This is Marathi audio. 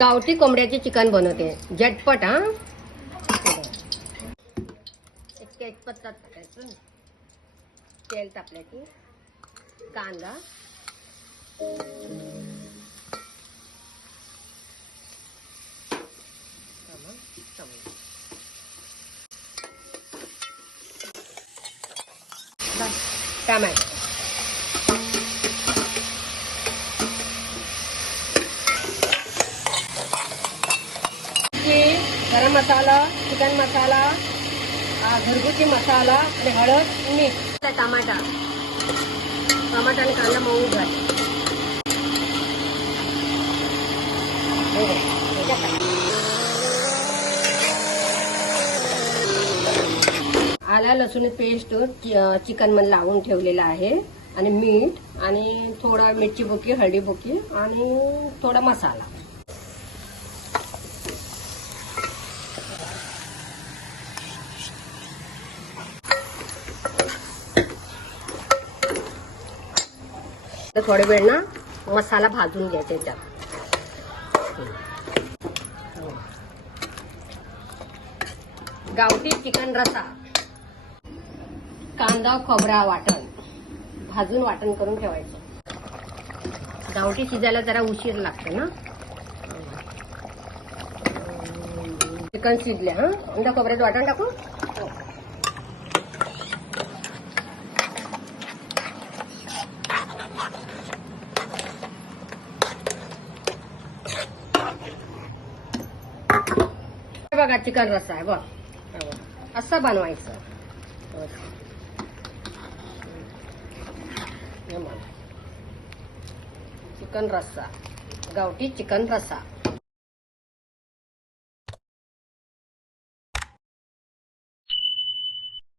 गावठी कोंबड्याचे चिकन बनवते झटपट. हा एक तेजपत्ता टाकायचं, तेल तापलं की कांदा, टमाटर, गरम मसाला, चिकन मसाला, घरगुती मसाला आणि हळद, मीठ, टमाटा आणि कांदा मऊ घाल. आला लसूण पेस्ट चिकन मध्ये लावून ठेवलेला आहे आणि मीठ आणि थोडा मिरची बुकी, हळदी बुकी आणि थोडा मसाला. थोडे वेळ ना मसाला भाजून घ्यायचा त्याच्यात. गावठी चिकन रसा, कांदा खोबरा वाटण भाजून वाटण करून ठेवायचं. गावठी शिजायला जरा उशीर लागतो ना. चिकन शिजले. हा कांदा खोबऱ्याचं वाटण टाकू. बघा चिकन रस्सा आहे बघ, असं बनवायचं. चिकन रस्सा, गावठी चिकन रस्सा.